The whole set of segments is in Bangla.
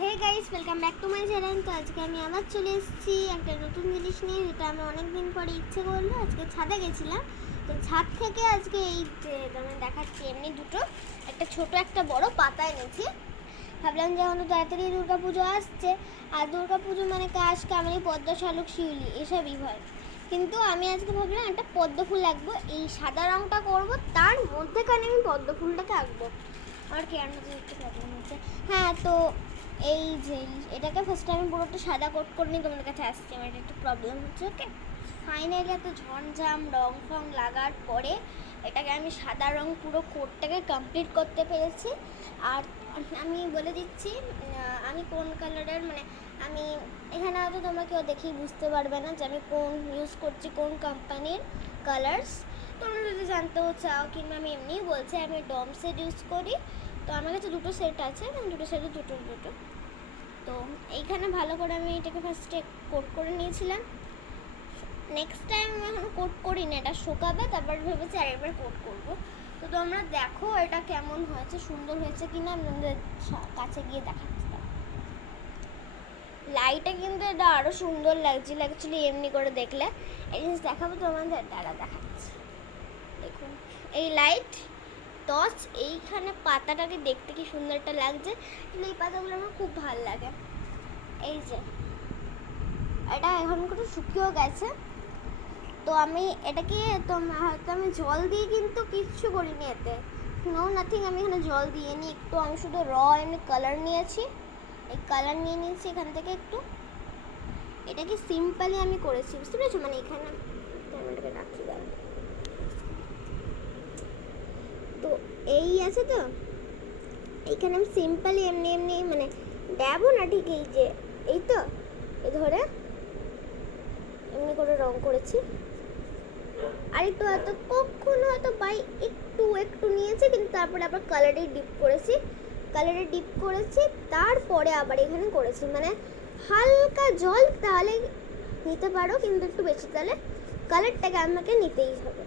Hey guys, welcome back to my channel. তো আজকে আমি আবার চলে এসেছি একটা নতুন জিনিস নিয়ে, যেটা আমি অনেকদিন পরে ইচ্ছে করলো। আজকে ছাদে গেছিলাম, তো ছাদ থেকে আজকে এই যে আমি দেখাচ্ছি এমনি দুটো, একটা ছোট একটা বড় পাতা এনেছি। ভাবলাম যে এখন তো তাড়াতাড়ি দুর্গা পুজো আসছে, আর দুর্গা পুজো মানে কাশ কামারি পদ্ম শালুক শিউলি এসবই হয়, কিন্তু আমি আজকে ভাবলাম একটা পদ্ম ফুল আঁকবো। এই সাদা রঙটা করবো, তার মধ্যেখানে আমি পদ্ম ফুলটাকে আঁকবো। আর কি আর একটু প্রবলেম হচ্ছে। হ্যাঁ, তো এই যে এটাকে ফার্স্টে আমি পুরোটা সাদা কোট করে নিই, তোমাদের কাছে আসছি। আমার এটা একটু প্রবলেম হচ্ছে। ওকে, ফাইনালি এত ঝমঝম রং ফং লাগার পরে এটাকে আমি সাদা রং পুরো কোটটাকে কমপ্লিট করতে পেরেছি। আর আমি বলে দিচ্ছি আমি কোন কালারের, মানে আমি এখানে হয়তো তোমরা কেউ দেখেই বুঝতে পারবে না যে আমি কোন ইউজ করছি, কোন কোম্পানির কালার্স। তোমরা যদি জানতেও চাও, কিংবা আমি এমনিই বলছি, আমি ডমসেট ইউজ করি। তো আমার কাছে দুটো সেট আছে, দুটো সেটে দুটো দুটো। তো এইখানে ভালো করে আমি এটাকে ফার্স্টে কোট করে নিয়েছিলাম। নেক্সট টাইম আমি এখনো কোট করি না, এটা শুকাবে, তারপর ভেবেছি আরেকবার কোট করব। তো তোমরা দেখো এটা কেমন হয়েছে, সুন্দর হয়েছে কিনা আমি তোমাদের কাছে গিয়ে দেখাচ্ছি। লাইটে কিন্তু এটা আরও সুন্দর লাগছিল অ্যাকচুয়ালি, এমনি করে দেখলে। এই জিনিস দেখাবো তোমাদের, দ্বারা দেখাচ্ছি। দেখুন এই লাইট টর্চ, এইখানে পাতাটাকে দেখতে কি সুন্দরটা লাগছে। এই পাতাগুলো আমার খুব ভালো লাগে। এই যে এটা এখন করে শুকিয়েও গেছে। তো আমি এটাকে হয়তো আমি জল দিয়ে কিন্তু কিচ্ছু করিনি, এতে নো নাথিং। আমি এখানে জল দিয়ে নিই একটু, আমি শুধু এমনি কালার নিয়েছি। এই কালার নিয়ে নিয়েছি এখান থেকে একটু। এটাকে সিম্পলি আমি করেছি, বুঝতে পেরেছো? মানে এখানে ক্যামেরাটাকে রাখি দাও। তো এই আছে, তো এইখানে আমি সিম্পলি এমনি এমনি মানে দেবো না, ঠিক এই যে এই তো এই ধরে এমনি করে রং করেছি। আর একটু হয়তো কখনো হয়তো বাই একটু একটু নিয়েছি, কিন্তু তারপরে আবার কালারে ডিপ করেছি, তারপরে আবার এখানে করেছি। মানে হালকা জল তাহলে নিতে পারো, কিন্তু একটু বেশি তাহলে কালারটাকে আমাকে নিতেই হবে।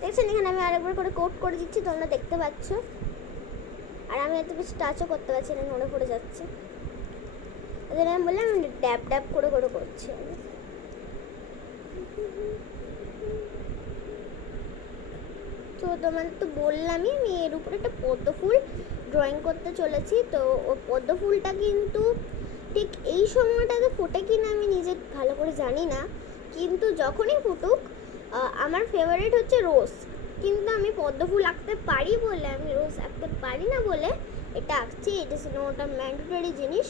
দেখছেন, এখানে আমি আরেকবার করে কোট করে দিচ্ছি, তোমরা দেখতে পাচ্ছ। আর আমি এত বেশি টাচও করতে পারছি না, নড়ে পড়ে যাচ্ছে। ওই আমি বললাম আমি ড্যাব ড্যাব করে করে করছি। তো তোমাদের তো বললামই আমি এর উপরে একটা পদ্ম ফুল ড্রয়িং করতে চলেছি। তো ও পদ্ম ফুলটা কিন্তু ঠিক এই সময়টাতে ফোটে কি না আমি নিজে ভালো করে জানি না, কিন্তু যখনই ফুটুক আমার ফেভারিট হচ্ছে রোজ। কিন্তু আমি পদ্ম ফুল আঁকতে পারি বলে, আমি রোজ আঁকতে পারি না বলে এটা আঁকছি। এটা ছিল ওটা ম্যান্ডেটরি জিনিস,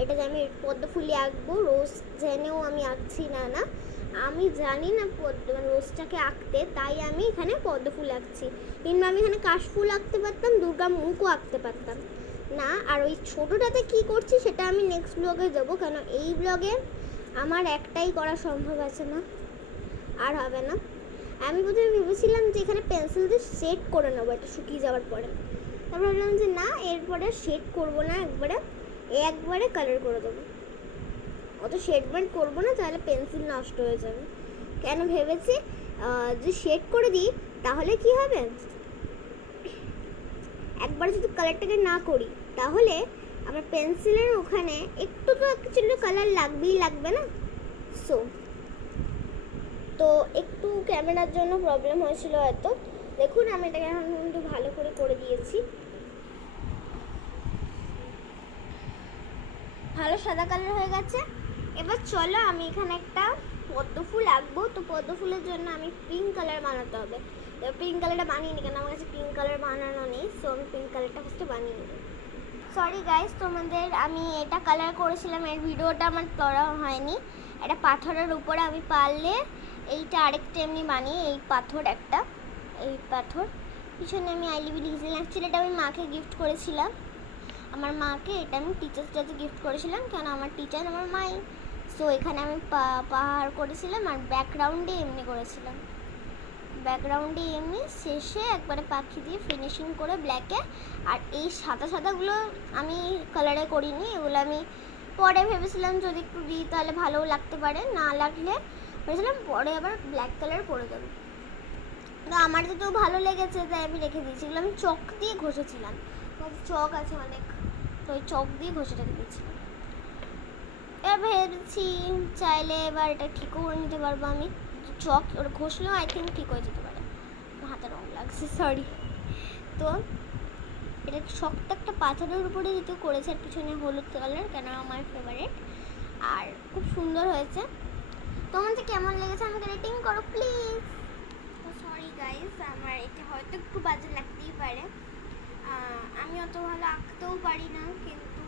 এটা যে আমি পদ্ম ফুলই আঁকবো, রোজ জেনেও আমি আঁকছি না। না, আমি জানি না রোজটাকে আঁকতে, তাই আমি এখানে পদ্ম ফুল আঁকছি। কিংবা আমি এখানে কাশফুল আঁকতে পারতাম, দুর্গা মুখও আঁকতে পারতাম না। আর ওই ছোটোটাতে কি করছি সেটা আমি নেক্সট ব্লগে দেবো, কেন এই ব্লগে আমার একটাই করা সম্ভব আছে না, আর হবে না। আমি প্রথমে ভেবেছিলাম যে এখানে পেন্সিল দিয়ে শেড করে নেবো এটা শুকিয়ে যাওয়ার পরে। তারপর ভাবলাম যে না, এরপরে শেড করবো না, একবারে কালার করে দেবো। অত শেডমেন্ট করবো না, তাহলে পেন্সিল নষ্ট হয়ে যাবে। কেন ভেবেছি যে শেড করে দিই, তাহলে কি হবে, একবার যদি কালারটাকে না করি তাহলে আমার পেন্সিলের ওখানে একটু তো অ্যাকচুয়ালি কালার লাগবে না। সো তো একটু ক্যামেরার জন্য প্রবলেম হয়েছিল হয়তো। দেখুন আমি এটাকে এখন কিন্তু ভালো করে দিয়েছি, ভালো সাদা কালার হয়ে গেছে। এবার চলো আমি এখানে একটা পদ্ম ফুল আঁকবো। তো পদ্ম ফুলের জন্য আমি পিঙ্ক কালার বানাতে হবে। পিঙ্ক কালারটা বানিয়ে নিই, কেন আমার কাছে পিঙ্ক কালার বানানো নেই। সো আমি পিঙ্ক কালারটা ফার্স্টে বানিয়ে নিই। সরি গাইস, তোমাদের আমি এটা কালার করেছিলাম, এর ভিডিওটা আমার করা হয়নি। এটা পাথরের উপরে আমি পারলে এইটা আরেকটা এমনি বানিয়ে, এই পাথর একটা, এই পাথর পিছনে আমি আইলিবি লিখেছিলাম। অ্যাকচুয়ালি এটা আমি মাকে গিফট করেছিলাম, আমার মাকে এটা আমি টিচার্স ডেতে গিফট করেছিলাম, কেন আমার টিচার আমার মাই। সো এখানে আমি পাহাড় করেছিলাম, আর ব্যাকগ্রাউন্ডে এমনি করেছিলাম, ব্যাকগ্রাউন্ডে এমনি, শেষে একবারে পাখি দিয়ে ফিনিশিং করে ব্ল্যাকে। আর এই সাদাগুলো আমি কালারে করিনি, এগুলো আমি পরে ভেবেছিলাম যদি একটু দিই তাহলে ভালোও লাগতে পারে, না লাগলে ভেবেছিলাম পরে আবার ব্ল্যাক কালার করে দেবো। তো আমার যেহেতু ভালো লেগেছে তাই আমি রেখে দিয়েছি। এগুলো আমি চক দিয়ে ঘষেছিলাম, চক আছে অনেক। তো ওই চক দিয়ে ঘষে রেখে দিয়েছিলাম। এবার ভেবেছি চাইলে এবার এটা ঠিকও করে নিতে পারবো আমি। চক ওটা ঘষলেও আই থিঙ্ক ঠিক হয়ে যেতে পারে। হাতে রং লাগছে, সরি। তো এটা শক্ত একটা পাথরের উপরে যেহেতু করেছে, আর পিছনে হলুদ কালার, কেন আমার ফেভারিট, আর খুব সুন্দর হয়েছে। তোমার যে কেমন লেগেছে আমাকে রেটিং করো প্লিজ। তো সরি গাইস, আমার এটা হয়তো একটু বাজে লাগতেই পারে, আমি অত ভালো আঁকতেও পারি না, কিন্তু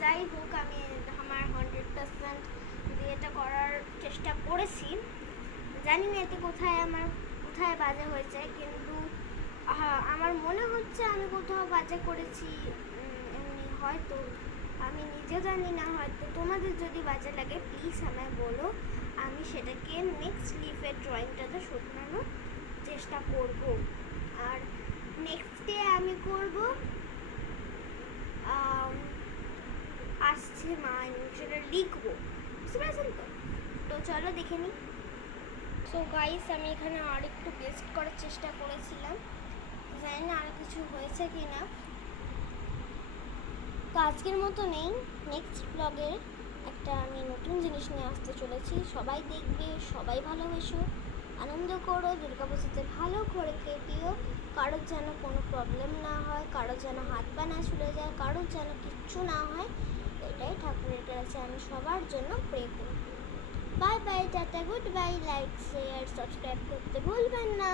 যাই হোক আমি আমার 100% দিয়ে এটা করার চেষ্টা করেছি। জানি না এতে কোথায় বাজে হয়েছে, কিন্তু আমার মনে হচ্ছে আমি কোথাও বাজে করেছি। এমনি হয়তো আমি নিজে জানি না, হয়তো তোমাদের যদি বাজে লাগে প্লিজ আমায় বলো, আমি সেটাকে নেক্সট লিফের ড্রয়িংটাতে শোধরানোর চেষ্টা করব। আর নেক্সট ডে আমি করব আসছে সেটা লিখবো, বুঝতে পেরেছেন তো? তো চলো দেখে নিই। সো গাইস, আমি এখানে আর একটু বেস্ট করার চেষ্টা করেছিলাম, জানি না আর কিছু হয়েছে কি না। তো আজকের মতো নেই, নেক্সট ব্লগে একটা আমি নতুন জিনিস নিয়ে আসতে চলেছি। সবাই দেখবে, সবাই ভালোবেসো, আনন্দ করো, দুর্গাপুজোতে ভালো করে কেটিও। কারোর যেন কোনো প্রবলেম না হয়, কারোর যেন হাত পা না ছুলে যায়, কারোর যেন কিচ্ছু না হয়, এটাই ঠাকুরের কাছে আমি সবার জন্য প্রে করি। Bye bye, tata, good bye, like share subscribe করতে ভুলবেন না।